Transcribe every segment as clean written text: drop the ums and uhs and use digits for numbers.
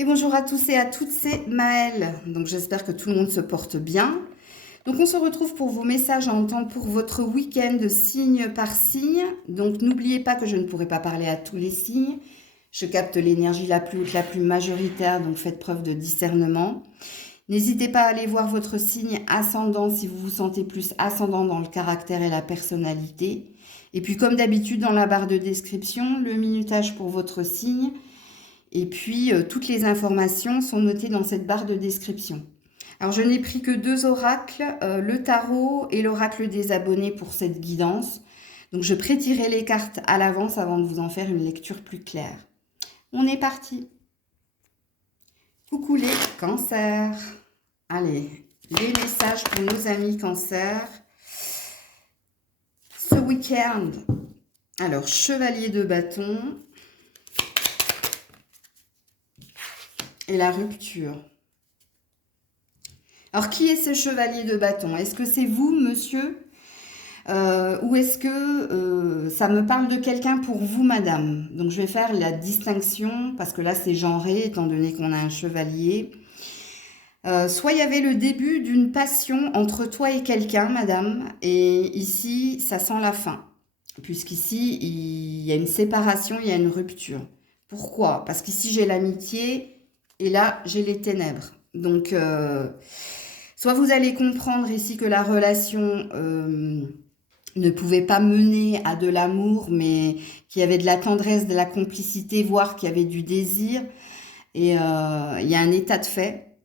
Et bonjour à tous et à toutes, c'est Maëlle. Donc j'espère que tout le monde se porte bien. Donc on se retrouve pour vos messages à entendre pour votre week-end signe par signe. Donc n'oubliez pas que je ne pourrai pas parler à tous les signes. Je capte l'énergie la plus haute, la plus majoritaire, donc faites preuve de discernement. N'hésitez pas à aller voir votre signe ascendant si vous vous sentez plus ascendant dans le caractère et la personnalité. Et puis comme d'habitude dans la barre de description, le minutage pour votre signe. Et puis, toutes les informations sont notées dans cette barre de description. Alors, je n'ai pris que 2 oracles, le tarot et l'oracle des abonnés pour cette guidance. Donc, je pré-tirerai les cartes à l'avance avant de vous en faire une lecture plus claire. On est parti. Coucou les cancers. Allez, les messages pour nos amis cancers. Ce week-end. Alors, chevalier de bâton. Et la rupture. Alors, qui est ce chevalier de bâton? Est-ce que c'est vous, monsieur? Ou est-ce que ça me parle de quelqu'un pour vous, madame? Donc, je vais faire la distinction, parce que là, c'est genré, étant donné qu'on a un chevalier. Soit il y avait le début d'une passion entre toi et quelqu'un, madame, et ici, ça sent la fin. Puisqu'ici, il y a une séparation, il y a une rupture. Pourquoi? Parce qu'ici, j'ai l'amitié... Et là, j'ai les ténèbres. Donc, soit vous allez comprendre ici que la relation ne pouvait pas mener à de l'amour, mais qu'il y avait de la tendresse, de la complicité, voire qu'il y avait du désir. Et il y a un état de fait.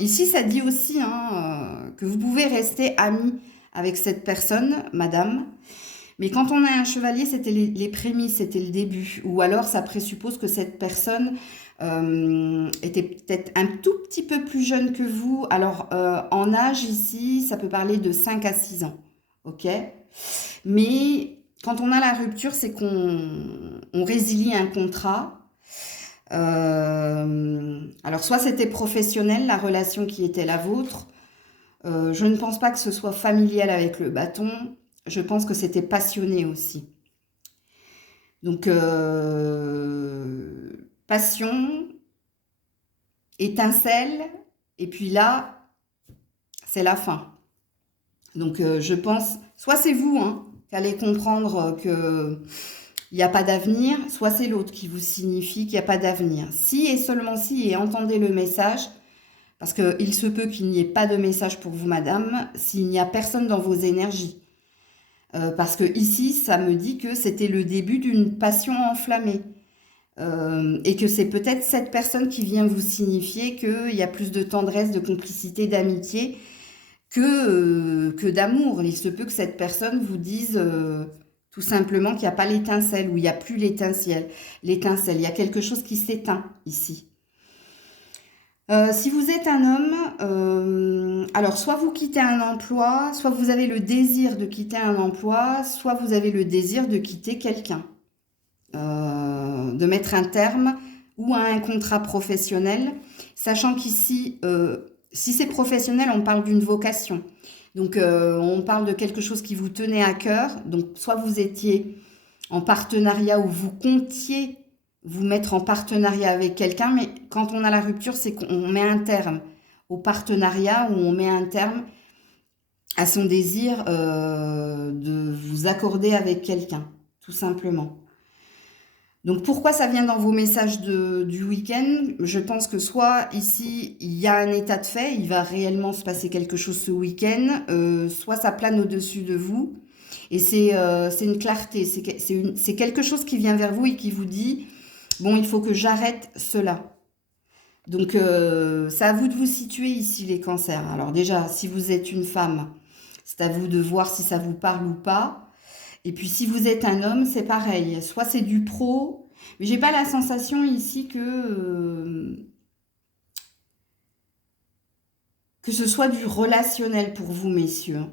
Ici, ça dit aussi que vous pouvez rester amis avec cette personne, madame. Mais quand on a un chevalier, c'était les prémices, c'était le début. Ou alors, ça présuppose que cette personne était peut-être un tout petit peu plus jeune que vous. Alors, en âge, ici, ça peut parler de 5 à 6 ans. OK? Mais quand on a la rupture, c'est qu'on résilie un contrat. Alors, soit c'était professionnel, la relation qui était la vôtre. Je ne pense pas que ce soit familial avec le bâton. Je pense que c'était passionné aussi. Donc, passion, étincelle, et puis là, c'est la fin. Donc, je pense, soit c'est vous qui allez comprendre qu'il n'y a pas d'avenir, soit c'est l'autre qui vous signifie qu'il n'y a pas d'avenir. Si et seulement si, et entendez le message, parce qu'il se peut qu'il n'y ait pas de message pour vous, madame, s'il n'y a personne dans vos énergies. Parce que ici, ça me dit que c'était le début d'une passion enflammée. Et que c'est peut-être cette personne qui vient vous signifier qu'il y a plus de tendresse, de complicité, d'amitié que d'amour. Il se peut que cette personne vous dise tout simplement qu'il n'y a pas l'étincelle ou il n'y a plus l'étincelle. Il y a quelque chose qui s'éteint ici. Si vous êtes un homme, alors soit vous quittez un emploi, soit vous avez le désir de quitter un emploi, soit vous avez le désir de quitter quelqu'un. De mettre un terme ou à un contrat professionnel, sachant qu'ici, si c'est professionnel, on parle d'une vocation. Donc, on parle de quelque chose qui vous tenait à cœur. Donc, soit vous étiez en partenariat ou vous comptiez vous mettre en partenariat avec quelqu'un, mais quand on a la rupture, c'est qu'on met un terme au partenariat ou on met un terme à son désir de vous accorder avec quelqu'un, tout simplement. Donc pourquoi ça vient dans vos messages du week-end? Je pense que soit ici, il y a un état de fait, il va réellement se passer quelque chose ce week-end, soit ça plane au-dessus de vous. Et c'est une clarté, c'est quelque chose qui vient vers vous et qui vous dit, bon, il faut que j'arrête cela. Donc c'est à vous de vous situer ici les cancers. Alors déjà, si vous êtes une femme, c'est à vous de voir si ça vous parle ou pas. Et puis si vous êtes un homme, c'est pareil. Soit c'est du pro, mais j'ai pas la sensation ici que ce soit du relationnel pour vous, messieurs.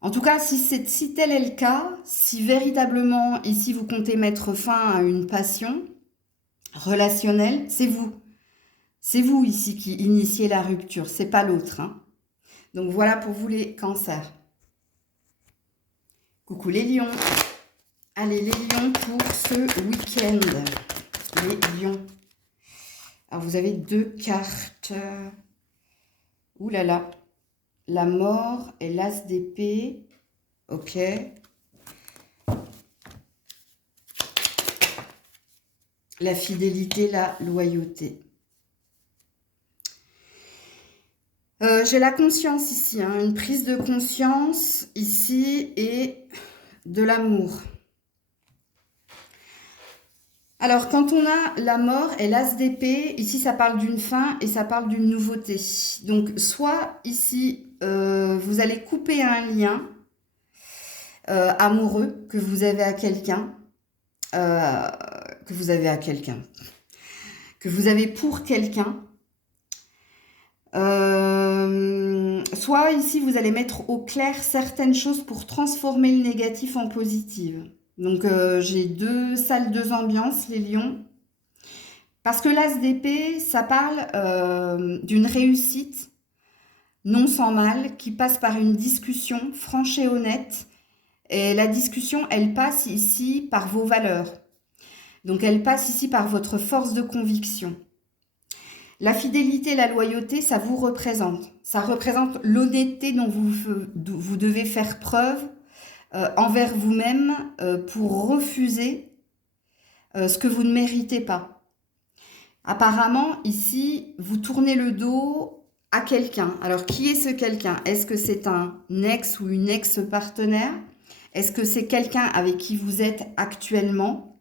En tout cas, si tel est le cas, si véritablement ici vous comptez mettre fin à une passion relationnelle, c'est vous. C'est vous ici qui initiez la rupture, c'est pas l'autre. Donc voilà pour vous les cancers. Coucou les lions. Allez, les lions pour ce week-end. Les lions. Alors, vous avez deux cartes. Ouh là là. La mort et l'as d'épée. Ok. La fidélité, la loyauté. J'ai la conscience ici, hein, une prise de conscience ici et de l'amour. Alors, quand on a la mort et l'as d'épée, ici, ça parle d'une fin et ça parle d'une nouveauté. Donc, soit ici, vous allez couper un lien amoureux que vous avez à quelqu'un, que vous avez pour quelqu'un. Soit ici, vous allez mettre au clair certaines choses pour transformer le négatif en positif. Donc, j'ai deux salles, deux ambiances, les lions. Parce que l'as d'épée, ça parle d'une réussite non sans mal qui passe par une discussion franche et honnête. Et la discussion, elle passe ici par vos valeurs. Donc, elle passe ici par votre force de conviction. La fidélité, la loyauté, ça vous représente. Ça représente l'honnêteté dont vous devez faire preuve envers vous-même pour refuser ce que vous ne méritez pas. Apparemment, ici, vous tournez le dos à quelqu'un. Alors, qui est ce quelqu'un? Est-ce que c'est un ex ou une ex-partenaire? Est-ce que c'est quelqu'un avec qui vous êtes actuellement?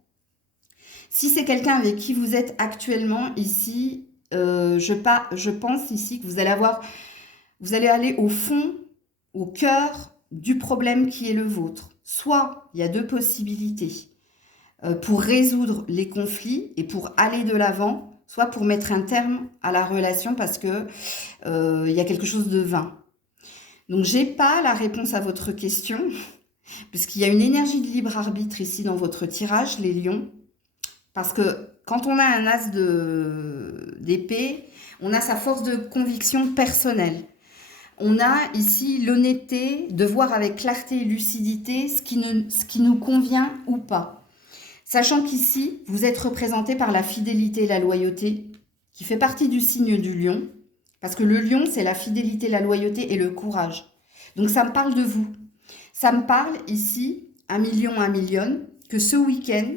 Si c'est quelqu'un avec qui vous êtes actuellement, ici, je pense ici que vous allez aller au fond, au cœur du problème qui est le vôtre. Soit, il y a deux possibilités, pour résoudre les conflits et pour aller de l'avant, soit pour mettre un terme à la relation parce que il y a quelque chose de vain. Donc, j'ai pas la réponse à votre question, puisqu'il y a une énergie de libre arbitre ici dans votre tirage, les lions, parce que quand on a un as d'épée, on a sa force de conviction personnelle. On a ici l'honnêteté de voir avec clarté et lucidité ce qui nous convient ou pas. Sachant qu'ici, vous êtes représenté par la fidélité et la loyauté, qui fait partie du signe du lion, parce que le lion, c'est la fidélité, la loyauté et le courage. Donc ça me parle de vous. Ça me parle ici, 1 million, que ce week-end,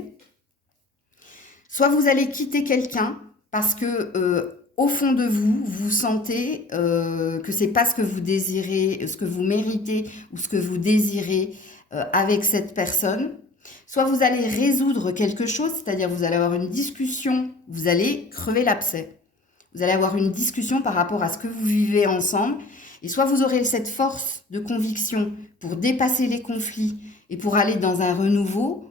soit vous allez quitter quelqu'un parce que au fond de vous, vous sentez que c'est pas ce que vous désirez, ce que vous méritez ou ce que vous désirez avec cette personne. Soit vous allez résoudre quelque chose, c'est-à-dire vous allez avoir une discussion, vous allez crever l'abcès. Vous allez avoir une discussion par rapport à ce que vous vivez ensemble. Et soit vous aurez cette force de conviction pour dépasser les conflits et pour aller dans un renouveau.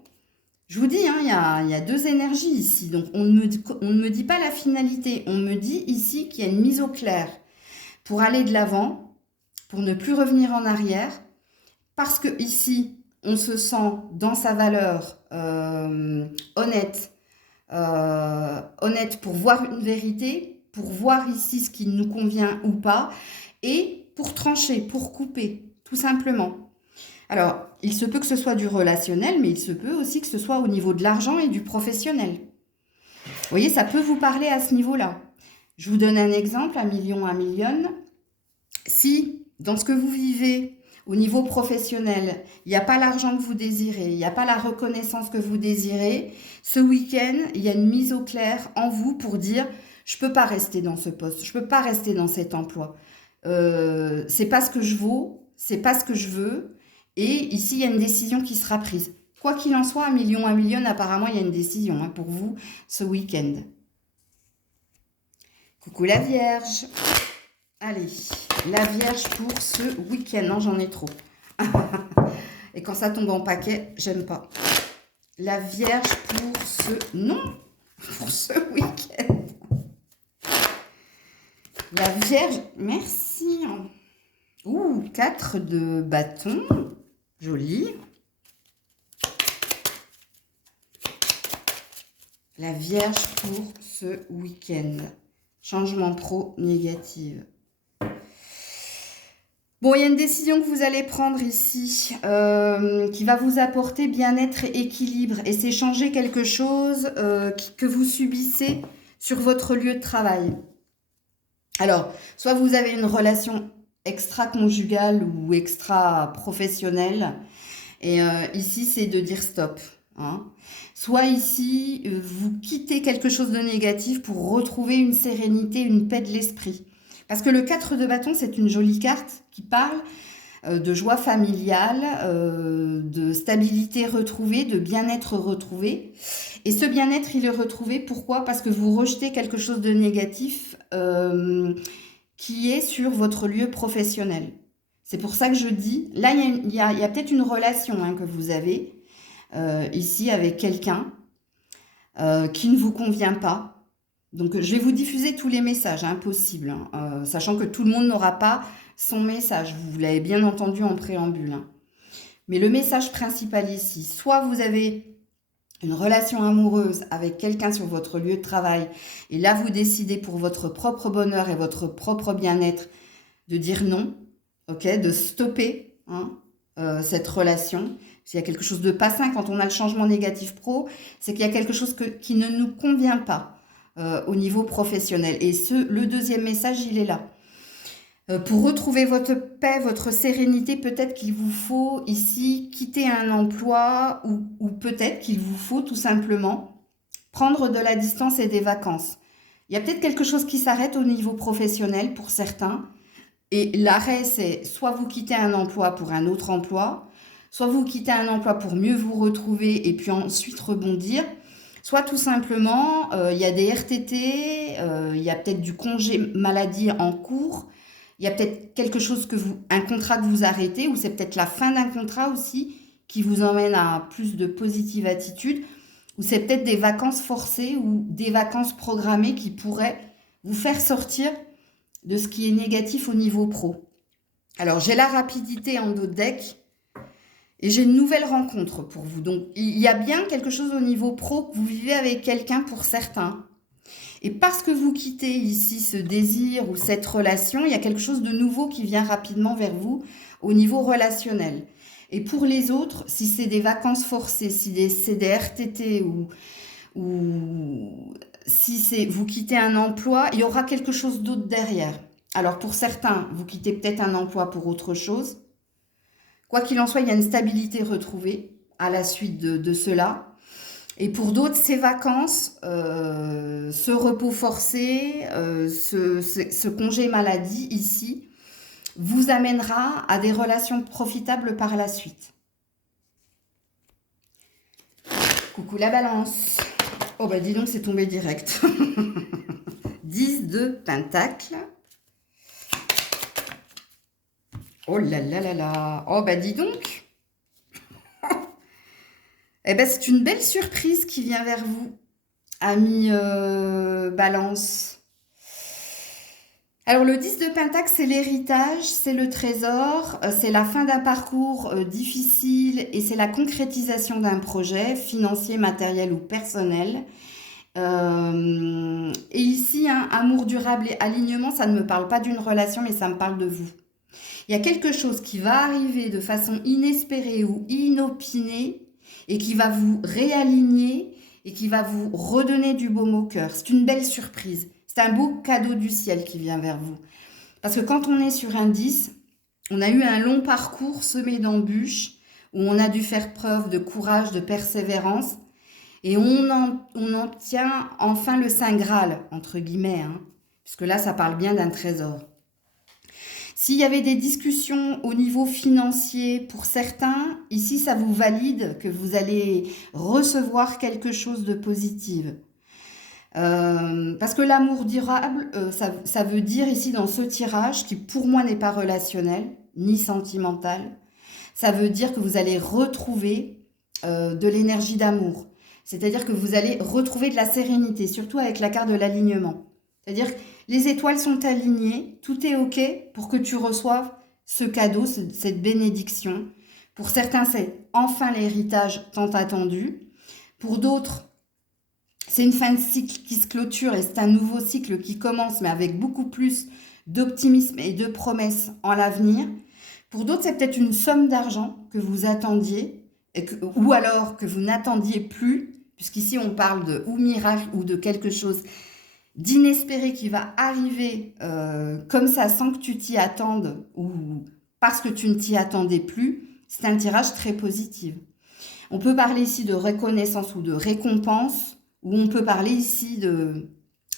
Je vous dis, hein, il y a deux énergies ici. Donc, on ne me dit pas la finalité. On me dit ici qu'il y a une mise au clair pour aller de l'avant, pour ne plus revenir en arrière. Parce que ici, on se sent dans sa valeur honnête. Honnête pour voir une vérité, pour voir ici ce qui nous convient ou pas. Et pour trancher, pour couper, tout simplement. Alors, il se peut que ce soit du relationnel, mais il se peut aussi que ce soit au niveau de l'argent et du professionnel. Vous voyez, ça peut vous parler à ce niveau-là. Je vous donne un exemple, 1 million. Si, dans ce que vous vivez, au niveau professionnel, il n'y a pas l'argent que vous désirez, il n'y a pas la reconnaissance que vous désirez, ce week-end, il y a une mise au clair en vous pour dire « je ne peux pas rester dans ce poste, je ne peux pas rester dans cet emploi. C'est pas ce que je vaux, c'est pas ce que je veux. » Et ici, il y a une décision qui sera prise. Quoi qu'il en soit, 1 million, apparemment, il y a une décision pour vous ce week-end. Coucou la Vierge. Allez, la Vierge pour ce week-end. Non, j'en ai trop. Et quand ça tombe en paquet, j'aime pas. La Vierge pour ce... Non, pour ce week-end. La Vierge, merci. Ouh, 4 de bâton. Joli. La Vierge pour ce week-end. Changement pro négatif. Bon, il y a une décision que vous allez prendre ici qui va vous apporter bien-être et équilibre. Et c'est changer quelque chose que vous subissez sur votre lieu de travail. Alors, soit vous avez une relation extra-conjugale ou extra-professionnelle, et ici, c'est de dire stop. Hein. Soit ici, vous quittez quelque chose de négatif pour retrouver une sérénité, une paix de l'esprit. Parce que le 4 de bâton, c'est une jolie carte qui parle de joie familiale, de stabilité retrouvée, de bien-être retrouvé. Et ce bien-être, il est retrouvé, pourquoi? Parce que vous rejetez quelque chose de négatif qui est sur votre lieu professionnel. C'est pour ça que je dis, là, il y a peut-être une relation hein, que vous avez ici avec quelqu'un qui ne vous convient pas. Donc, je vais vous diffuser tous les messages, impossible, hein, sachant que tout le monde n'aura pas son message. Vous l'avez bien entendu en préambule. Hein. Mais le message principal ici, soit vous avez une relation amoureuse avec quelqu'un sur votre lieu de travail, et là, vous décidez pour votre propre bonheur et votre propre bien-être de dire non, ok, de stopper hein, cette relation. S'il y a quelque chose de pas sain quand on a le changement négatif pro, c'est qu'il y a quelque chose qui ne nous convient pas au niveau professionnel. Et le deuxième message, il est là. Pour retrouver votre paix, votre sérénité, peut-être qu'il vous faut ici quitter un emploi ou peut-être qu'il vous faut tout simplement prendre de la distance et des vacances. Il y a peut-être quelque chose qui s'arrête au niveau professionnel pour certains. Et l'arrêt, c'est soit vous quittez un emploi pour un autre emploi, soit vous quittez un emploi pour mieux vous retrouver et puis ensuite rebondir, soit tout simplement, il y a des RTT, il y a peut-être du congé maladie en cours, il y a peut-être quelque chose un contrat que vous arrêtez, ou c'est peut-être la fin d'un contrat aussi qui vous emmène à plus de positive attitude, ou c'est peut-être des vacances forcées ou des vacances programmées qui pourraient vous faire sortir de ce qui est négatif au niveau pro. Alors, j'ai la rapidité en dos de deck et j'ai une nouvelle rencontre pour vous. Donc, il y a bien quelque chose au niveau pro que vous vivez avec quelqu'un pour certains. Et parce que vous quittez ici ce désir ou cette relation, il y a quelque chose de nouveau qui vient rapidement vers vous au niveau relationnel. Et pour les autres, si c'est des vacances forcées, si c'est des RTT ou si vous quittez un emploi, il y aura quelque chose d'autre derrière. Alors pour certains, vous quittez peut-être un emploi pour autre chose. Quoi qu'il en soit, il y a une stabilité retrouvée à la suite de cela. Et pour d'autres, ces vacances, ce repos forcé, ce congé maladie ici, vous amènera à des relations profitables par la suite. Coucou la balance. Oh bah dis donc, c'est tombé direct. 10 de Pentacle. Oh là là là là. Oh bah dis donc. Eh ben c'est une belle surprise qui vient vers vous, amis Balance. Alors le 10 de Pentacle, c'est l'héritage, c'est le trésor, c'est la fin d'un parcours difficile et c'est la concrétisation d'un projet financier, matériel ou personnel. Et ici, hein, amour durable et alignement, ça ne me parle pas d'une relation, mais ça me parle de vous. Il y a quelque chose qui va arriver de façon inespérée ou inopinée et qui va vous réaligner et qui va vous redonner du baume au cœur. C'est une belle surprise. C'est un beau cadeau du ciel qui vient vers vous. Parce que quand on est sur un 10, on a eu un long parcours semé d'embûches où on a dû faire preuve de courage, de persévérance. Et on obtient enfin le Saint Graal, entre guillemets, hein, puisque là, ça parle bien d'un trésor. S'il y avait des discussions au niveau financier pour certains, ici, ça vous valide que vous allez recevoir quelque chose de positif. Parce que l'amour durable, ça veut dire ici dans ce tirage, qui pour moi n'est pas relationnel, ni sentimental, ça veut dire que vous allez retrouver de l'énergie d'amour. C'est-à-dire que vous allez retrouver de la sérénité, surtout avec la carte de l'alignement. C'est-à-dire que les étoiles sont alignées, tout est OK pour que tu reçoives ce cadeau, cette bénédiction. Pour certains, c'est enfin l'héritage tant attendu. Pour d'autres, c'est une fin de cycle qui se clôture et c'est un nouveau cycle qui commence, mais avec beaucoup plus d'optimisme et de promesses en l'avenir. Pour d'autres, c'est peut-être une somme d'argent que vous attendiez, ou alors que vous n'attendiez plus, puisqu'ici on parle de ou miracle ou de quelque chose d'inespéré qui va arriver comme ça sans que tu t'y attendes ou parce que tu ne t'y attendais plus, c'est un tirage très positif. On peut parler ici de reconnaissance ou de récompense, ou on peut parler ici de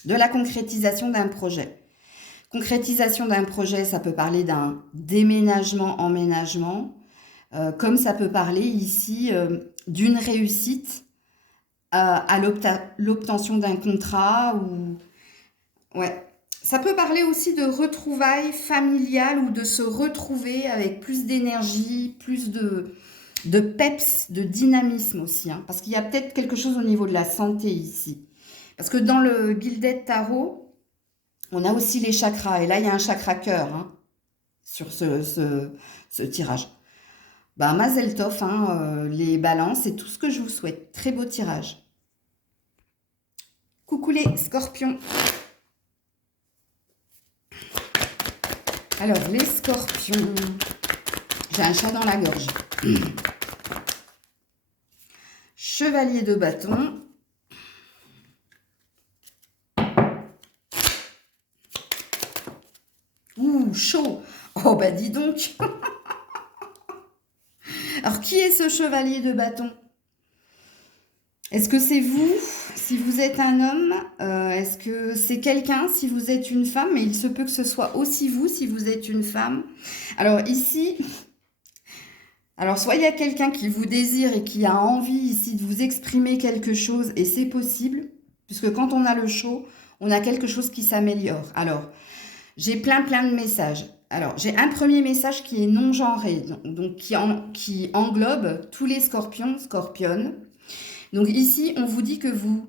la concrétisation d'un projet. Concrétisation d'un projet, ça peut parler d'un déménagement, emménagement, comme ça peut parler ici d'une réussite à l'obtention d'un contrat ou ouais. Ça peut parler aussi de retrouvailles familiales ou de se retrouver avec plus d'énergie, plus de peps, de dynamisme aussi, hein, parce qu'il y a peut-être quelque chose au niveau de la santé ici. Parce que dans le Gilded Tarot, on a aussi les chakras, et là il y a un chakra cœur hein, sur ce tirage. Bah, Mazel Tov, hein, les balances, c'est tout ce que je vous souhaite. Très beau tirage. Coucou les scorpions. Alors, les scorpions. J'ai un chat dans la gorge. Chevalier de bâton. Ouh, chaud. Oh, bah dis donc. Alors, qui est ce chevalier de bâton? Est-ce que c'est vous, si vous êtes un homme? Est-ce que c'est quelqu'un, si vous êtes une femme? Mais il se peut que ce soit aussi vous, si vous êtes une femme. Alors, ici... Alors, soit il y a quelqu'un qui vous désire et qui a envie ici de vous exprimer quelque chose, et c'est possible, puisque quand on a le chaud, on a quelque chose qui s'améliore. Alors, j'ai plein de messages. Alors, j'ai un premier message qui est non genré, donc qui englobe tous les scorpions, scorpionnes. Donc ici, on vous dit que vous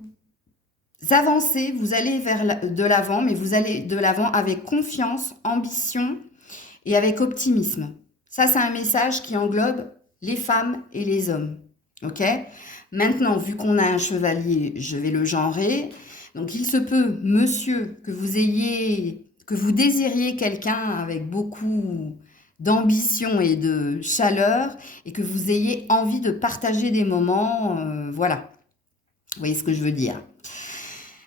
avancez, vous allez de l'avant, mais vous allez de l'avant avec confiance, ambition et avec optimisme. Ça, c'est un message qui englobe les femmes et les hommes. Ok? Maintenant, vu qu'on a un chevalier, je vais le genrer. Donc, il se peut, monsieur, que vous désiriez quelqu'un avec beaucoup d'ambition et de chaleur et que vous ayez envie de partager des moments. Voilà. Vous voyez ce que je veux dire?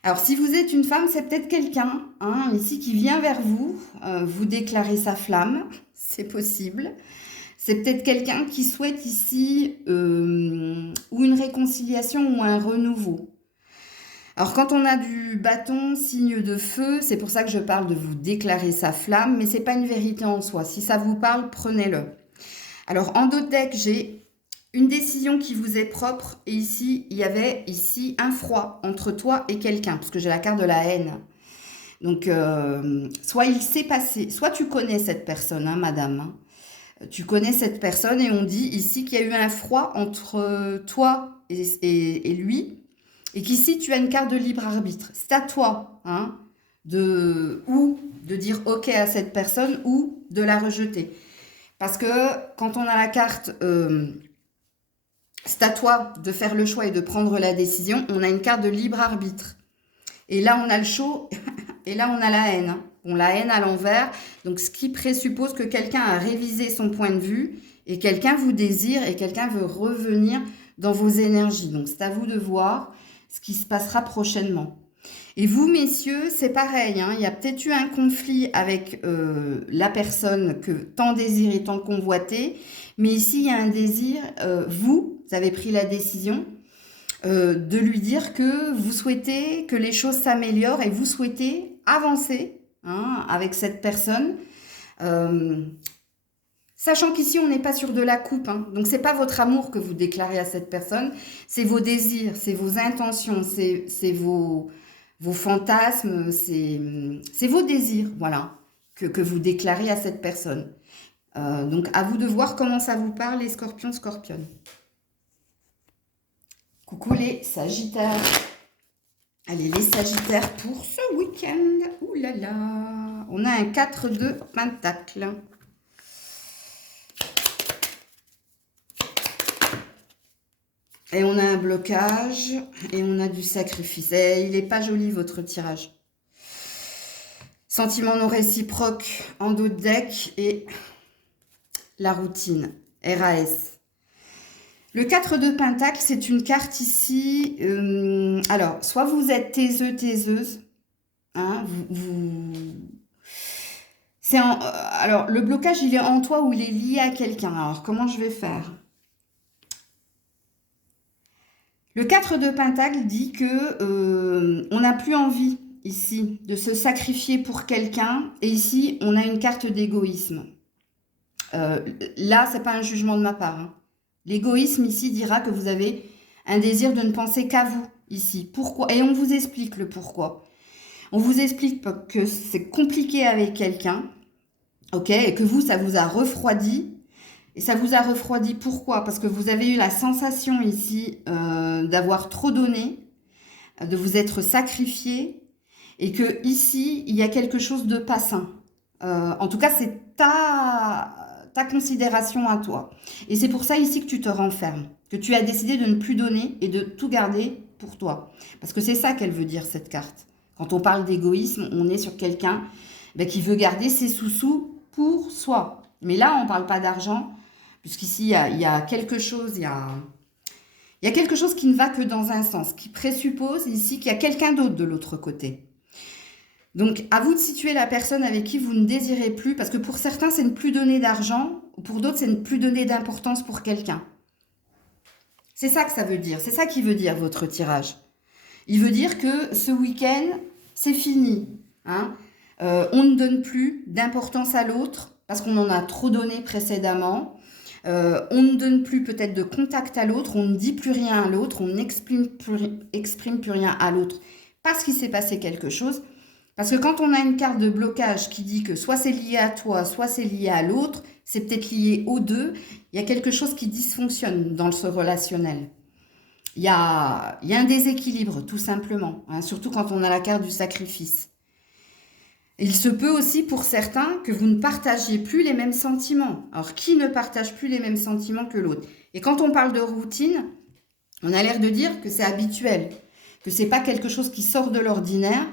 Alors, si vous êtes une femme, c'est peut-être quelqu'un hein, ici qui vient vers vous, vous déclarer sa flamme, c'est possible. C'est peut-être quelqu'un qui souhaite ici ou une réconciliation ou un renouveau. Alors, quand on a du bâton, signe de feu, c'est pour ça que je parle de vous déclarer sa flamme, mais ce n'est pas une vérité en soi. Si ça vous parle, prenez-le. Alors, en dos de deck, j'ai une décision qui vous est propre. Et ici, il y avait ici un froid entre toi et quelqu'un, parce que j'ai la carte de la haine. Donc, soit il s'est passé, soit tu connais cette personne, hein, madame. Hein. Tu connais cette personne et on dit ici qu'il y a eu un froid entre toi et lui. Et qu'ici, tu as une carte de libre arbitre. C'est à toi hein, de dire OK à cette personne ou de la rejeter. Parce que quand on a la carte... c'est à toi de faire le choix et de prendre la décision. On a une carte de libre arbitre. Et là, on a le chaud et là, on a la haine. On la haine à l'envers. Donc, ce qui présuppose que quelqu'un a révisé son point de vue et quelqu'un vous désire et quelqu'un veut revenir dans vos énergies. Donc, c'est à vous de voir ce qui se passera prochainement. Et vous, messieurs, c'est pareil. Hein, il y a peut-être eu un conflit avec la personne que tant désiré, tant convoité. Mais ici, il y a un désir. Vous avez pris la décision de lui dire que vous souhaitez que les choses s'améliorent et vous souhaitez avancer hein, avec cette personne. Sachant qu'ici, on n'est pas sur de la coupe. Hein, donc, ce n'est pas votre amour que vous déclarez à cette personne. C'est vos désirs, c'est vos intentions, c'est vos fantasmes, c'est vos désirs, voilà, que vous déclarez à cette personne. Donc, à vous de voir comment ça vous parle, les scorpions, scorpionnes. Coucou les sagittaires. Allez, les sagittaires pour ce week-end. Ouh là là. On a un 4 de pentacle. Et on a un blocage. Et on a du sacrifice. Et il n'est pas joli, votre tirage. Sentiment non réciproque en dos de deck. Et la routine. RAS. Le 4 de pentacle, c'est une carte ici. Alors, soit vous êtes taiseux, taiseuse. Hein, alors, le blocage, il est en toi ou il est lié à quelqu'un. Alors, comment je vais faire? Le 4 de Pentacle dit que on n'a plus envie ici de se sacrifier pour quelqu'un. Et ici, on a une carte d'égoïsme. Là, c'est pas un jugement de ma part. Hein. L'égoïsme ici dira que vous avez un désir de ne penser qu'à vous ici. Pourquoi? Et on vous explique le pourquoi. On vous explique que c'est compliqué avec quelqu'un, ok, et que vous, ça vous a refroidi. Et ça vous a refroidi pourquoi? Parce que vous avez eu la sensation ici d'avoir trop donné, de vous être sacrifié, et que ici, il y a quelque chose de pas sain. En tout cas, c'est ta considération à toi. Et c'est pour ça ici que tu te renfermes, que tu as décidé de ne plus donner et de tout garder pour toi. Parce que c'est ça qu'elle veut dire, cette carte. Quand on parle d'égoïsme, on est sur quelqu'un qui veut garder ses sous-sous pour soi. Mais là, on ne parle pas d'argent, puisqu'ici, il y a quelque chose, il y a quelque chose qui ne va que dans un sens, qui présuppose ici qu'il y a quelqu'un d'autre de l'autre côté. Donc, à vous de situer la personne avec qui vous ne désirez plus, parce que pour certains, c'est ne plus donner d'argent, ou pour d'autres, c'est ne plus donner d'importance pour quelqu'un. C'est ça que ça veut dire, c'est ça qui veut dire votre tirage. Il veut dire que ce week-end, c'est fini. Hein. On ne donne plus d'importance à l'autre, parce qu'on en a trop donné précédemment. On ne donne plus peut-être de contact à l'autre, on ne dit plus rien à l'autre, on n'exprime plus rien à l'autre, parce qu'il s'est passé quelque chose. Parce que quand on a une carte de blocage qui dit que soit c'est lié à toi, soit c'est lié à l'autre, c'est peut-être lié aux deux, il y a quelque chose qui dysfonctionne dans ce relationnel. Il y a un déséquilibre, tout simplement, hein, surtout quand on a la carte du sacrifice. Il se peut aussi pour certains que vous ne partagiez plus les mêmes sentiments. Alors, qui ne partage plus les mêmes sentiments que l'autre? Et quand on parle de routine, on a l'air de dire que c'est habituel, que c'est pas quelque chose qui sort de l'ordinaire,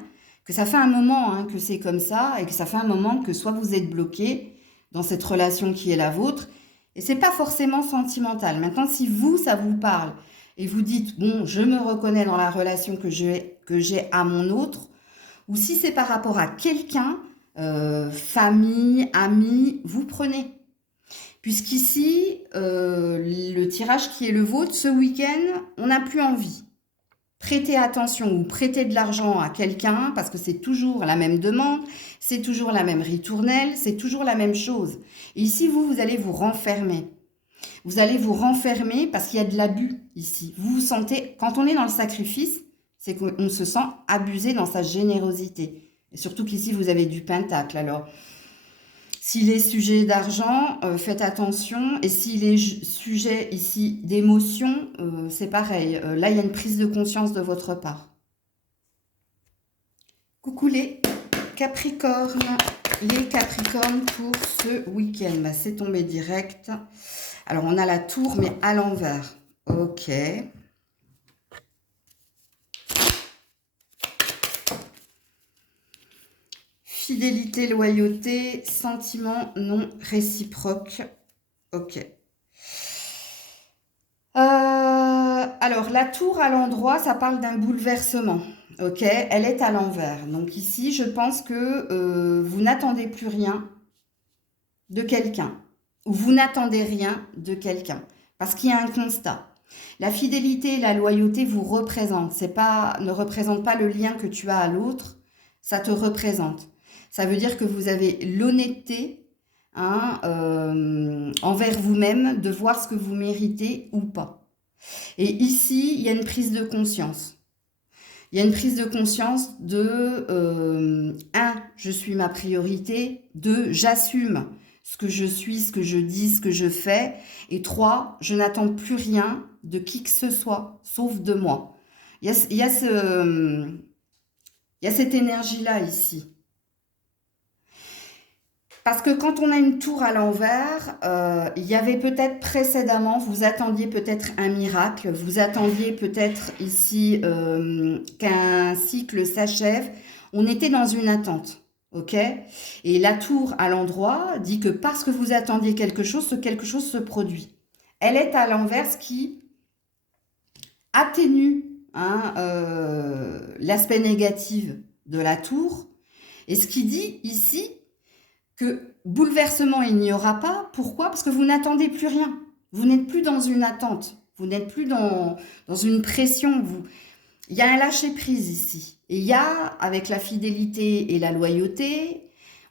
que ça fait un moment que c'est comme ça, et que ça fait un moment que soit vous êtes bloqué dans cette relation qui est la vôtre, et c'est pas forcément sentimental. Maintenant, si vous, ça vous parle, et vous dites, bon, je me reconnais dans la relation que j'ai à mon autre, ou si c'est par rapport à quelqu'un, famille, ami, vous prenez. Puisqu'ici, le tirage qui est le vôtre, ce week-end, on n'a plus envie. Prêtez attention ou prêtez de l'argent à quelqu'un parce que c'est toujours la même demande, c'est toujours la même ritournelle, c'est toujours la même chose. Et ici, vous allez vous renfermer. Vous allez vous renfermer parce qu'il y a de l'abus ici. Vous vous sentez, quand on est dans le sacrifice, c'est qu'on se sent abusé dans sa générosité. Et surtout qu'ici, vous avez du pentacle. Alors, s'il est sujet d'argent, faites attention. Et s'il est sujet ici d'émotion, c'est pareil. Là, il y a une prise de conscience de votre part. Coucou les Capricornes. Les Capricornes pour ce week-end. Bah, c'est tombé direct. Alors, on a la tour, mais à l'envers. Ok. Fidélité, loyauté, sentiment non réciproque. Ok. Alors, la tour à l'endroit, ça parle d'un bouleversement. Ok, elle est à l'envers. Donc ici, je pense que vous n'attendez plus rien de quelqu'un. Ou vous n'attendez rien de quelqu'un. Parce qu'il y a un constat. La fidélité et la loyauté vous représentent. Ne représente pas le lien que tu as à l'autre. Ça te représente. Ça veut dire que vous avez l'honnêteté envers vous-même de voir ce que vous méritez ou pas. Et ici, il y a une prise de conscience. Il y a une prise de conscience de 1, je suis ma priorité, 2, j'assume ce que je suis, ce que je dis, ce que je fais, et 3, je n'attends plus rien de qui que ce soit, sauf de moi. Il y a cette énergie-là ici. Parce que quand on a une tour à l'envers, il y avait peut-être précédemment, vous attendiez peut-être un miracle, vous attendiez peut-être ici qu'un cycle s'achève. On était dans une attente, ok? Et la tour à l'endroit dit que parce que vous attendiez quelque chose, ce quelque chose se produit. Elle est à l'envers, ce qui atténue l'aspect négatif de la tour. Et ce qui dit ici que bouleversement, il n'y aura pas. Pourquoi? Parce que vous n'attendez plus rien. Vous n'êtes plus dans une attente. Vous n'êtes plus dans une pression. Il y a un lâcher-prise ici. Et il y a, avec la fidélité et la loyauté,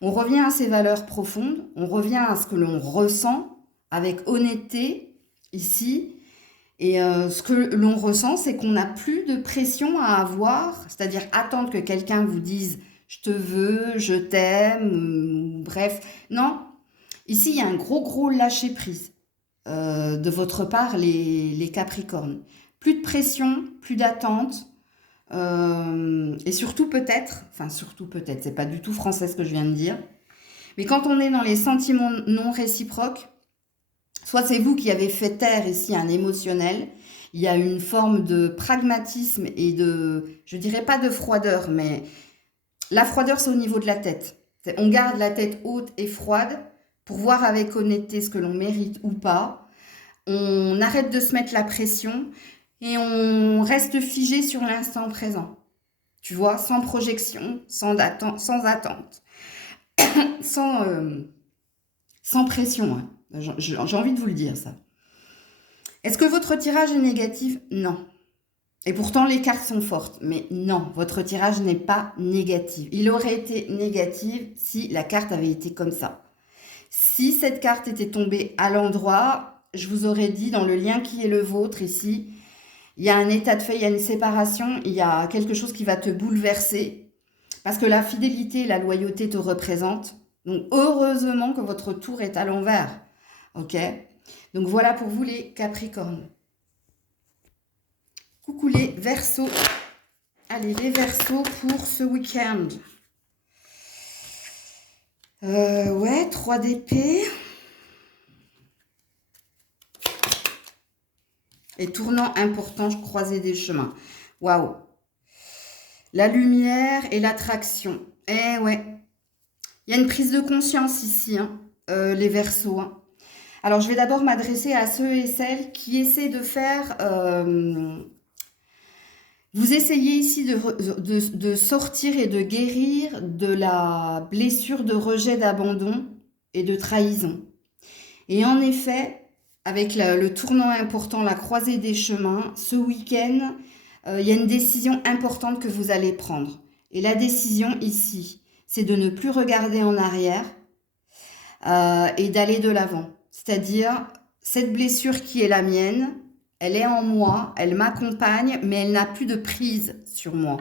on revient à ces valeurs profondes, on revient à ce que l'on ressent avec honnêteté ici. Et ce que l'on ressent, c'est qu'on n'a plus de pression à avoir, c'est-à-dire attendre que quelqu'un vous dise « je te veux, je t'aime », bref. Non, ici, il y a un gros lâcher-prise de votre part, les Capricornes. Plus de pression, plus d'attente, et surtout peut-être, c'est pas du tout français ce que je viens de dire, mais quand on est dans les sentiments non réciproques, soit c'est vous qui avez fait taire ici un émotionnel, il y a une forme de pragmatisme et je dirais pas de froideur, mais la froideur c'est au niveau de la tête. On garde la tête haute et froide pour voir avec honnêteté ce que l'on mérite ou pas. On arrête de se mettre la pression et on reste figé sur l'instant présent. Tu vois, sans projection, sans attente, sans pression. Hein. J'ai envie de vous le dire, ça. Est-ce que votre tirage est négatif? Non. Et pourtant, les cartes sont fortes. Mais non, votre tirage n'est pas négatif. Il aurait été négatif si la carte avait été comme ça. Si cette carte était tombée à l'endroit, je vous aurais dit dans le lien qui est le vôtre ici, il y a un état de fait, il y a une séparation, il y a quelque chose qui va te bouleverser. Parce que la fidélité, la loyauté te représentent. Donc, heureusement que votre tour est à l'envers. Ok? Donc, voilà pour vous les Capricornes. Coucou les Verseaux. Allez, les Verseaux pour ce week-end. Ouais, 3 d'épée. Et tournant important, je croisais des chemins. Waouh! La lumière et l'attraction. Eh ouais. Il y a une prise de conscience ici, hein, les Verseaux. Hein. Alors, je vais d'abord m'adresser à ceux et celles qui essaient de faire... vous essayez ici de sortir et de guérir de la blessure de rejet, d'abandon et de trahison. Et en effet, avec le tournant important, la croisée des chemins, ce week-end, il y a une décision importante que vous allez prendre. Et la décision ici, c'est de ne plus regarder en arrière et d'aller de l'avant. C'est-à-dire, cette blessure qui est la mienne, elle est en moi, elle m'accompagne, mais elle n'a plus de prise sur moi.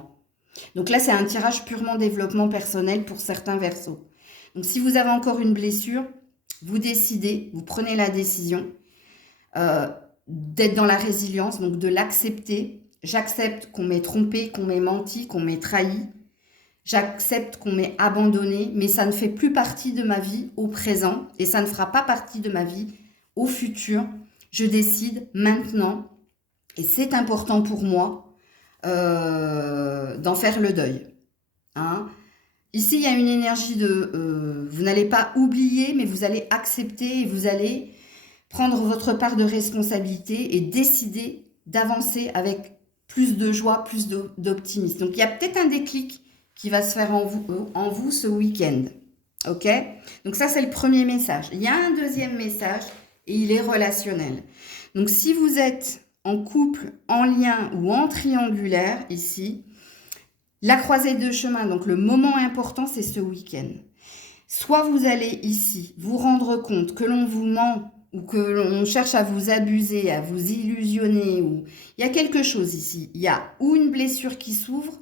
Donc là, c'est un tirage purement développement personnel pour certains Verseaux. Donc si vous avez encore une blessure, vous décidez, vous prenez la décision d'être dans la résilience, donc de l'accepter. J'accepte qu'on m'ait trompé, qu'on m'ait menti, qu'on m'ait trahi. J'accepte qu'on m'ait abandonné, mais ça ne fait plus partie de ma vie au présent et ça ne fera pas partie de ma vie au futur. Je décide maintenant, et c'est important pour moi, d'en faire le deuil. Hein. Ici, il y a une énergie de... vous n'allez pas oublier, mais vous allez accepter et vous allez prendre votre part de responsabilité et décider d'avancer avec plus de joie, plus d'optimisme. Donc, il y a peut-être un déclic qui va se faire en vous ce week-end. Ok? Donc, ça, c'est le premier message. Il y a un deuxième message et il est relationnel. Donc, si vous êtes en couple, en lien ou en triangulaire, ici, la croisée de chemin, donc le moment important, c'est ce week-end. Soit vous allez ici vous rendre compte que l'on vous ment ou que l'on cherche à vous abuser, à vous illusionner, ou il y a quelque chose ici. Il y a ou une blessure qui s'ouvre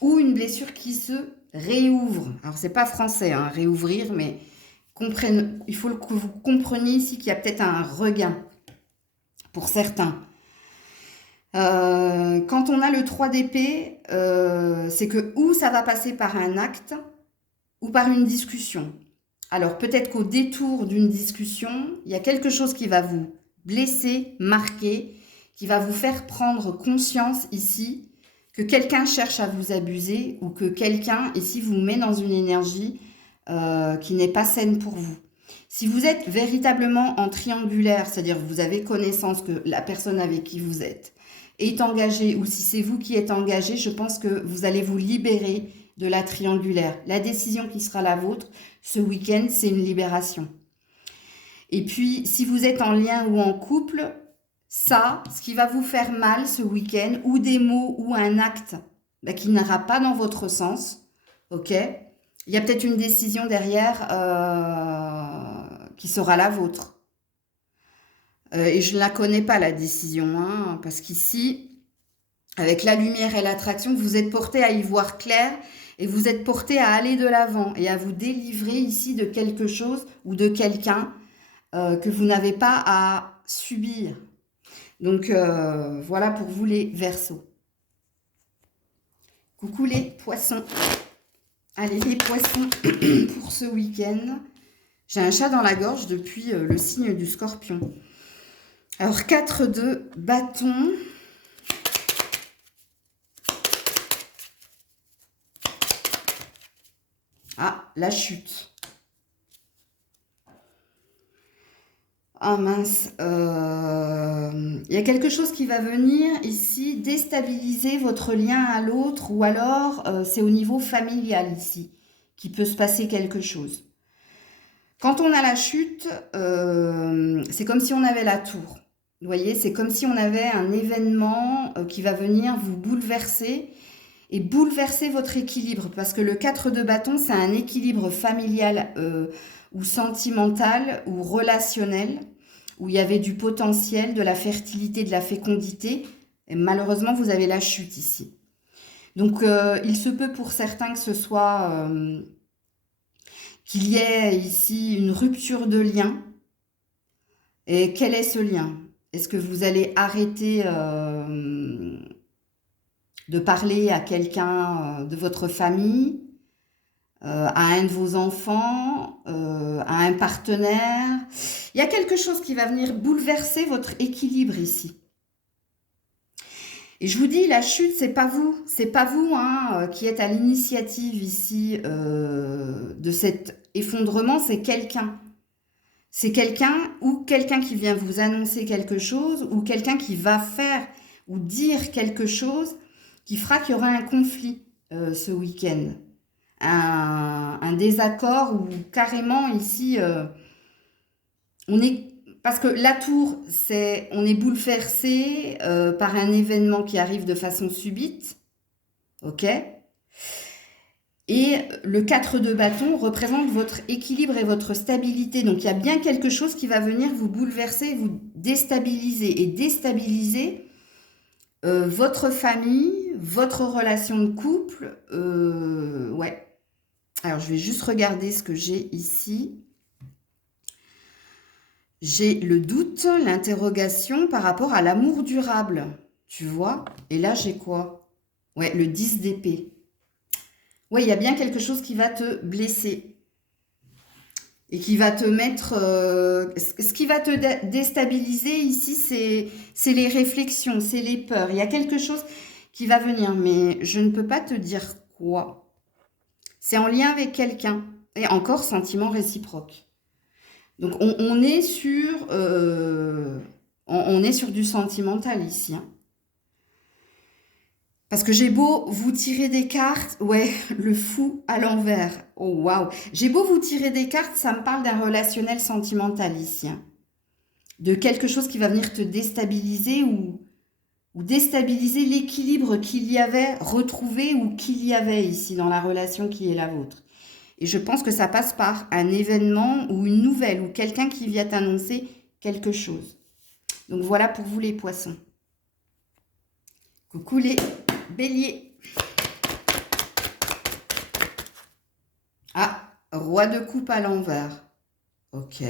ou une blessure qui se réouvre. Alors, c'est pas français, hein, réouvrir, mais il faut que vous compreniez ici qu'il y a peut-être un regain pour certains. Quand on a le 3 d'épée, c'est que ou ça va passer par un acte ou par une discussion. Alors peut-être qu'au détour d'une discussion, il y a quelque chose qui va vous blesser, marquer, qui va vous faire prendre conscience ici que quelqu'un cherche à vous abuser ou que quelqu'un ici vous met dans une énergie qui n'est pas saine pour vous. Si vous êtes véritablement en triangulaire, c'est-à-dire que vous avez connaissance que la personne avec qui vous êtes est engagée, ou si c'est vous qui êtes engagé, je pense que vous allez vous libérer de la triangulaire. La décision qui sera la vôtre ce week-end, c'est une libération. Et puis, si vous êtes en lien ou en couple, ça, ce qui va vous faire mal ce week-end, ou des mots ou un acte qui n'ira pas dans votre sens, ok? Il y a peut-être une décision derrière qui sera la vôtre. Et je ne la connais pas, la décision, hein, parce qu'ici, avec la lumière et l'attraction, vous êtes porté à y voir clair et vous êtes porté à aller de l'avant et à vous délivrer ici de quelque chose ou de quelqu'un que vous n'avez pas à subir. Donc, voilà pour vous les Verseaux. Coucou les poissons. Allez, les poissons pour ce week-end. J'ai un chat dans la gorge depuis le signe du Scorpion. Alors, 4 de bâton. Ah, la chute. Ah mince. Il y a quelque chose qui va venir ici déstabiliser votre lien à l'autre ou alors c'est au niveau familial ici qui peut se passer quelque chose. Quand on a la chute, c'est comme si on avait la tour. Vous voyez, c'est comme si on avait un événement qui va venir vous bouleverser et bouleverser votre équilibre. Parce que le 4 de bâton, c'est un équilibre familial ou sentimental ou relationnel, où il y avait du potentiel, de la fertilité, de la fécondité. Et malheureusement, vous avez la chute ici. Donc, il se peut pour certains que ce soit qu'il y ait ici une rupture de lien. Et quel est ce lien? Est-ce que vous allez arrêter de parler à quelqu'un de votre famille, à un de vos enfants, à un partenaire? Il y a quelque chose qui va venir bouleverser votre équilibre ici. Et je vous dis, la chute, c'est pas vous hein, qui êtes à l'initiative ici de cet effondrement, c'est quelqu'un. C'est quelqu'un ou quelqu'un qui vient vous annoncer quelque chose ou quelqu'un qui va faire ou dire quelque chose qui fera qu'il y aura un conflit ce week-end. Un désaccord ou carrément ici, on est... Parce que la tour, on est bouleversé par un événement qui arrive de façon subite. Ok ? Et le 4 de bâton représente votre équilibre et votre stabilité. Donc, il y a bien quelque chose qui va venir vous bouleverser, vous déstabiliser. Et déstabiliser votre famille, votre relation de couple. Ouais. Alors, je vais juste regarder ce que j'ai ici. J'ai le doute, l'interrogation par rapport à l'amour durable. Tu vois? Et là, j'ai quoi? Ouais, le 10 d'épée. Oui, il y a bien quelque chose qui va te blesser et qui va te mettre... ce qui va te déstabiliser ici, c'est les réflexions, c'est les peurs. Il y a quelque chose qui va venir, mais je ne peux pas te dire quoi. C'est en lien avec quelqu'un. Et encore, sentiment réciproque. Donc, on est sur... on est sur du sentimental ici, hein. Parce que j'ai beau vous tirer des cartes, ouais, le fou à l'envers. Oh, waouh. J'ai beau vous tirer des cartes, ça me parle d'un relationnel sentimental ici, hein. De quelque chose qui va venir te déstabiliser ou déstabiliser l'équilibre qu'il y avait retrouvé ou qu'il y avait ici dans la relation qui est la vôtre. Et je pense que ça passe par un événement ou une nouvelle ou quelqu'un qui vient t'annoncer quelque chose. Donc voilà pour vous les poissons. Coucou les béliers. Ah, roi de coupe à l'envers. Ok.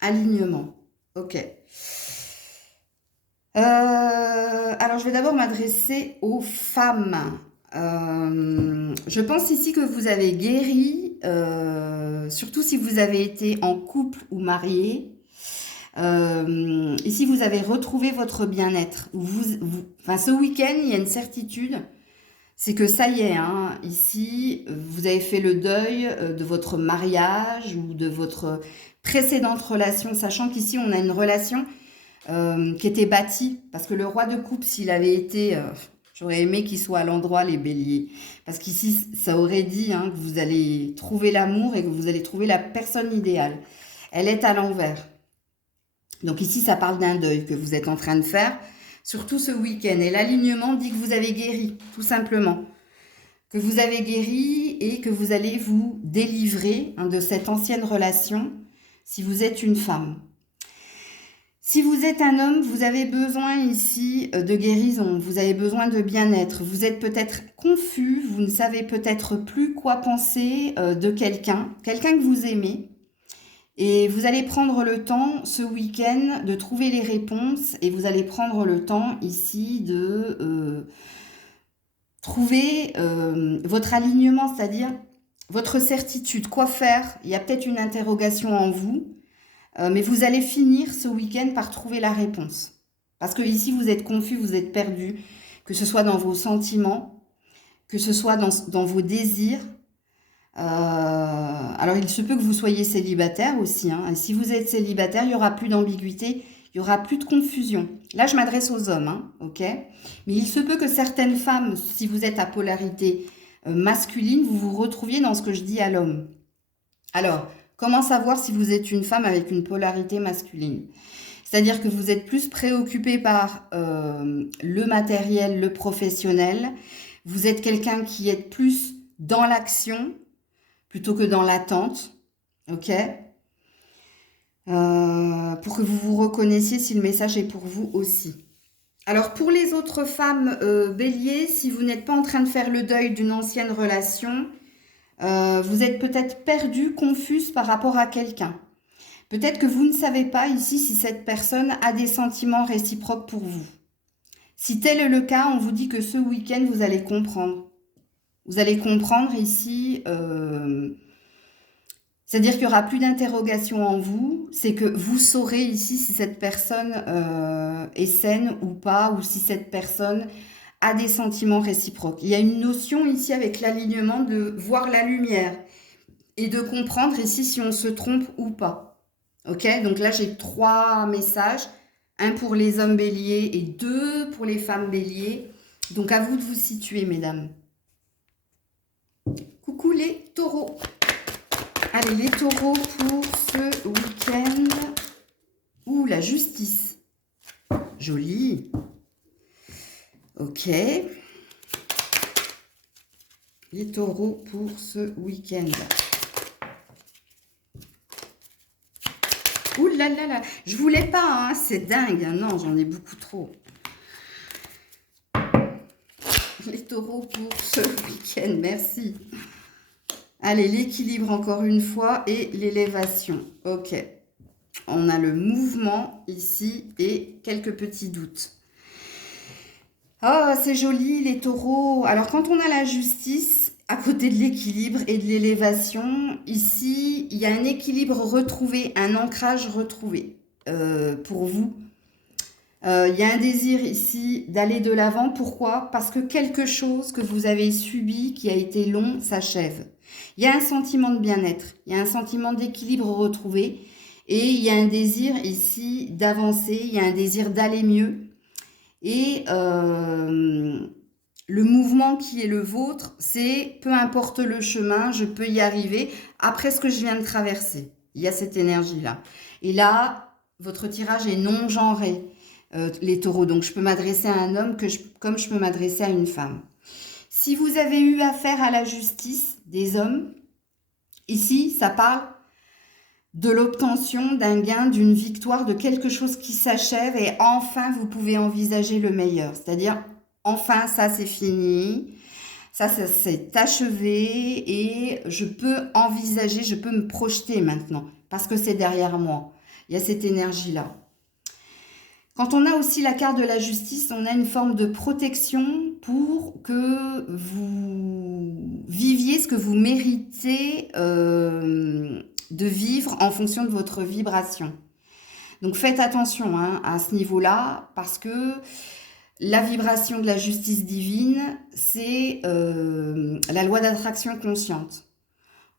Alignement. Ok. Alors, je vais d'abord m'adresser aux femmes. Je pense ici que vous avez guéri, surtout si vous avez été en couple ou marié. Ici, vous avez retrouvé votre bien-être. Enfin, ce week-end, il y a une certitude, c'est que ça y est, hein, ici, vous avez fait le deuil de votre mariage ou de votre précédente relation, sachant qu'ici, on a une relation qui était bâti. Parce que le roi de coupe, s'il avait été... j'aurais aimé qu'il soit à l'endroit, les béliers. Parce qu'ici, ça aurait dit que vous allez trouver l'amour et que vous allez trouver la personne idéale. Elle est à l'envers. Donc ici, ça parle d'un deuil que vous êtes en train de faire, surtout ce week-end. Et l'alignement dit que vous avez guéri, tout simplement. Que vous avez guéri et que vous allez vous délivrer de cette ancienne relation si vous êtes une femme. Si vous êtes un homme, vous avez besoin ici de guérison, vous avez besoin de bien-être. Vous êtes peut-être confus, vous ne savez peut-être plus quoi penser de quelqu'un que vous aimez. Et vous allez prendre le temps ce week-end de trouver les réponses et vous allez prendre le temps ici de trouver votre alignement, c'est-à-dire votre certitude, quoi faire. Il y a peut-être une interrogation en vous, mais vous allez finir ce week-end par trouver la réponse. Parce que ici, vous êtes confus, vous êtes perdu, que ce soit dans vos sentiments, que ce soit dans vos désirs. Alors, il se peut que vous soyez célibataire aussi. Et si vous êtes célibataire, il n'y aura plus d'ambiguïté, il n'y aura plus de confusion. Là, je m'adresse aux hommes, ok? Mais il se peut que certaines femmes, si vous êtes à polarité masculine, vous vous retrouviez dans ce que je dis à l'homme. Alors, comment savoir si vous êtes une femme avec une polarité masculine? C'est-à-dire que vous êtes plus préoccupé par le matériel, le professionnel. Vous êtes quelqu'un qui est plus dans l'action plutôt que dans l'attente, ok? Pour que vous vous reconnaissiez si le message est pour vous aussi. Alors, pour les autres femmes béliers, si vous n'êtes pas en train de faire le deuil d'une ancienne relation, vous êtes peut-être perdu, confuse par rapport à quelqu'un. Peut-être que vous ne savez pas ici si cette personne a des sentiments réciproques pour vous. Si tel est le cas, on vous dit que ce week-end, vous allez comprendre. Vous allez comprendre ici, c'est-à-dire qu'il n'y aura plus d'interrogation en vous, c'est que vous saurez ici si cette personne est saine ou pas, ou si cette personne a des sentiments réciproques. Il y a une notion ici avec l'alignement de voir la lumière et de comprendre ici si on se trompe ou pas. Ok, donc là j'ai 3 messages, un pour les hommes béliers et 2 pour les femmes béliers. Donc à vous de vous situer, mesdames. Coucou les taureaux. Allez, les taureaux pour ce week-end. Ouh, la justice. Joli. Ok. Les taureaux pour ce week-end. Ouh là là là. Je voulais pas, c'est dingue. Non, j'en ai beaucoup trop. Les taureaux pour ce week-end, merci. Allez, l'équilibre encore une fois et l'élévation. Ok. On a le mouvement ici et quelques petits doutes. Oh, c'est joli les taureaux. Alors, quand on a la justice, à côté de l'équilibre et de l'élévation, ici, il y a un équilibre retrouvé, un ancrage retrouvé pour vous. Il y a un désir ici d'aller de l'avant. Pourquoi? Parce que quelque chose que vous avez subi, qui a été long, s'achève. Il y a un sentiment de bien-être, il y a un sentiment d'équilibre retrouvé et il y a un désir ici d'avancer, il y a un désir d'aller mieux. Et le mouvement qui est le vôtre, c'est peu importe le chemin, je peux y arriver après ce que je viens de traverser. Il y a cette énergie-là. Et là, votre tirage est non genré, les taureaux. Donc, je peux m'adresser à un homme comme je peux m'adresser à une femme. Si vous avez eu affaire à la justice des hommes, ici, ça parle de l'obtention d'un gain, d'une victoire, de quelque chose qui s'achève et enfin, vous pouvez envisager le meilleur. C'est-à-dire, enfin, ça, c'est fini, ça c'est achevé et je peux envisager, je peux me projeter maintenant parce que c'est derrière moi. Il y a cette énergie-là. Quand on a aussi la carte de la justice, on a une forme de protection pour que vous viviez ce que vous méritez de vivre en fonction de votre vibration. Donc faites attention à ce niveau-là parce que la vibration de la justice divine, c'est la loi d'attraction consciente.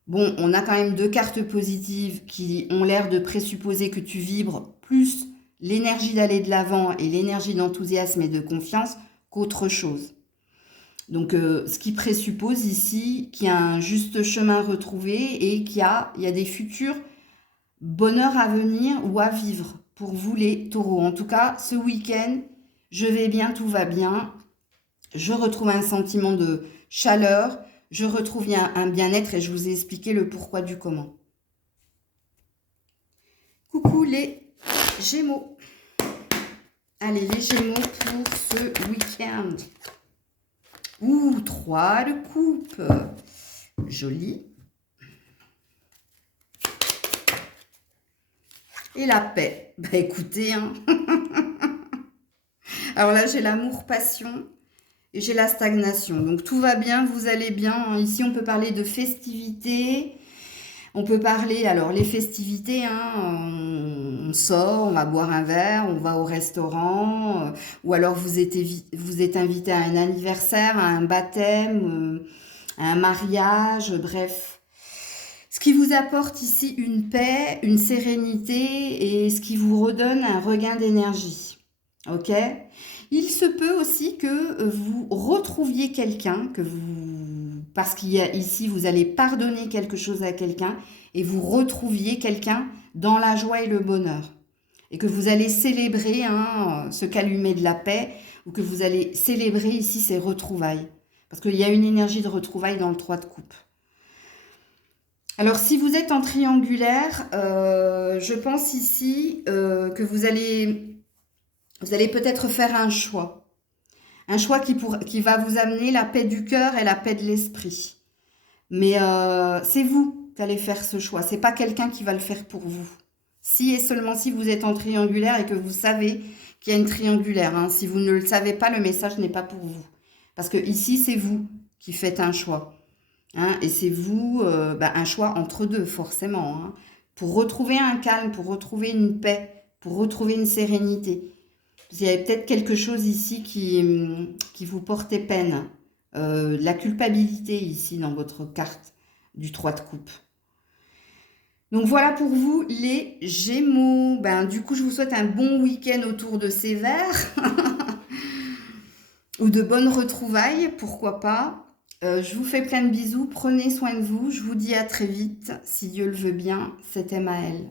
Bon, on a quand même 2 cartes positives qui ont l'air de présupposer que tu vibres plus l'énergie d'aller de l'avant et l'énergie d'enthousiasme et de confiance qu'autre chose. Donc, ce qui présuppose ici qu'il y a un juste chemin retrouvé et qu'il y a des futurs bonheurs à venir ou à vivre pour vous les taureaux. En tout cas, ce week-end, je vais bien, tout va bien. Je retrouve un sentiment de chaleur, je retrouve un bien-être et je vous ai expliqué le pourquoi du comment. Coucou les Gémeaux. Allez, les Gémeaux pour ce week-end. Ouh, 3 de coupe. Joli. Et la paix. Bah écoutez, hein. Alors là, j'ai l'amour-passion et j'ai la stagnation. Donc tout va bien, vous allez bien. Ici, on peut parler de festivités. On peut parler, alors les festivités, hein, on sort, on va boire un verre, on va au restaurant, ou alors vous êtes invité à un anniversaire, à un baptême, à un mariage, bref. Ce qui vous apporte ici une paix, une sérénité et ce qui vous redonne un regain d'énergie. Ok ? Il se peut aussi que vous retrouviez quelqu'un, parce qu'il y a ici, vous allez pardonner quelque chose à quelqu'un et vous retrouviez quelqu'un dans la joie et le bonheur. Et que vous allez célébrer ce calumet de la paix ou que vous allez célébrer ici ces retrouvailles. Parce qu'il y a une énergie de retrouvailles dans le 3 de coupe. Alors, si vous êtes en triangulaire, je pense ici que vous allez peut-être faire un choix. Un choix qui va vous amener la paix du cœur et la paix de l'esprit. Mais c'est vous qui allez faire ce choix. C'est pas quelqu'un qui va le faire pour vous. Si et seulement si vous êtes en triangulaire et que vous savez qu'il y a une triangulaire. Hein. Si vous ne le savez pas, le message n'est pas pour vous. Parce que ici, c'est vous qui faites un choix. Hein, et c'est vous, un choix entre deux, forcément. Hein, pour retrouver un calme, pour retrouver une paix, pour retrouver une sérénité. Il y a peut-être quelque chose ici qui vous portait peine. La culpabilité ici dans votre carte du 3 de coupe. Donc voilà pour vous les Gémeaux. Du coup, je vous souhaite un bon week-end autour de ces verres. Ou de bonnes retrouvailles, pourquoi pas. Je vous fais plein de bisous. Prenez soin de vous. Je vous dis à très vite. Si Dieu le veut bien, c'était Maëlle.